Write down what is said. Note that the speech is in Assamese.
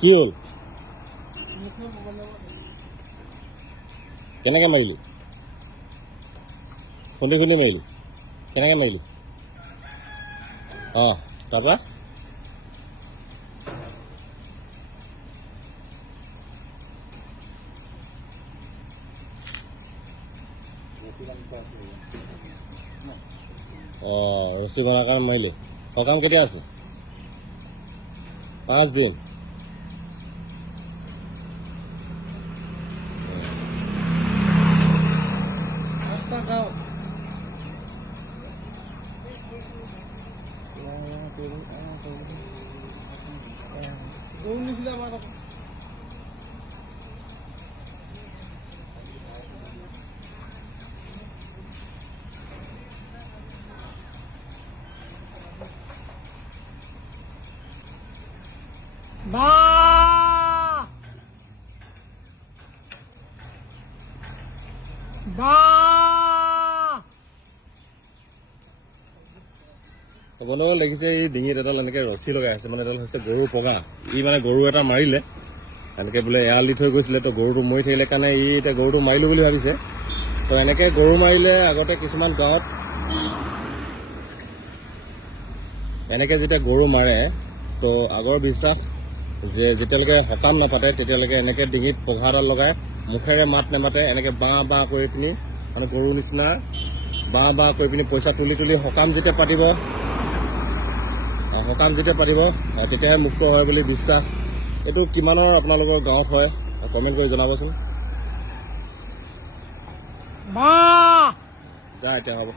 কি হল কেনেকে মাৰিলি খুন্দি খুন্দি মাৰিলি কেনেকে মাৰিলি তাৰপৰা ৰছী বনাৰ কাৰণে মাৰিলি সকাম কেতিয়া আছে 5 দিন বন্ধুসকল দেখিছে এই ডিঙিত এডাল এনেকে ৰছী লগাই আছে মানে এডাল হৈছে গৰুৰ পগা ই মানে গৰু এটা মাৰিলে এনেকে বোলে এৰাল দি থৈ গৈছিলে তো গৰুটো মৰি থাকিলে কাৰণে ই এতিয়া গৰুটো মাৰিলো বুলি ভাবিছে তো এনেকে গৰু মাৰিলে আগতে কিছুমান গাঁৱত এনেকে যেতিয়া গৰু মাৰে তো আগৰ বিশ্বাস যে যেতিয়ালৈকে সকাম নাপাতে তেতিয়ালৈকে এনেকে ডিঙিত পঘাডাল লগাই মুখেৰে মাত নেমাতে এনেকে বাঁ বাঁ কৰি পিনি মানে গৰুৰ নিচিনা বাঁ বাঁ কৰি পিনি পইচা তুলি তুলি সকাম যেতিয়া পাতিব তেতিয়াহে মুক্ত হয় বুলি বিশ্বাস এইটো কিমানৰ আপোনালোকৰ গাঁৱত হয় কমেণ্ট কৰি জনাবচোন যা এতিয়া হ'ব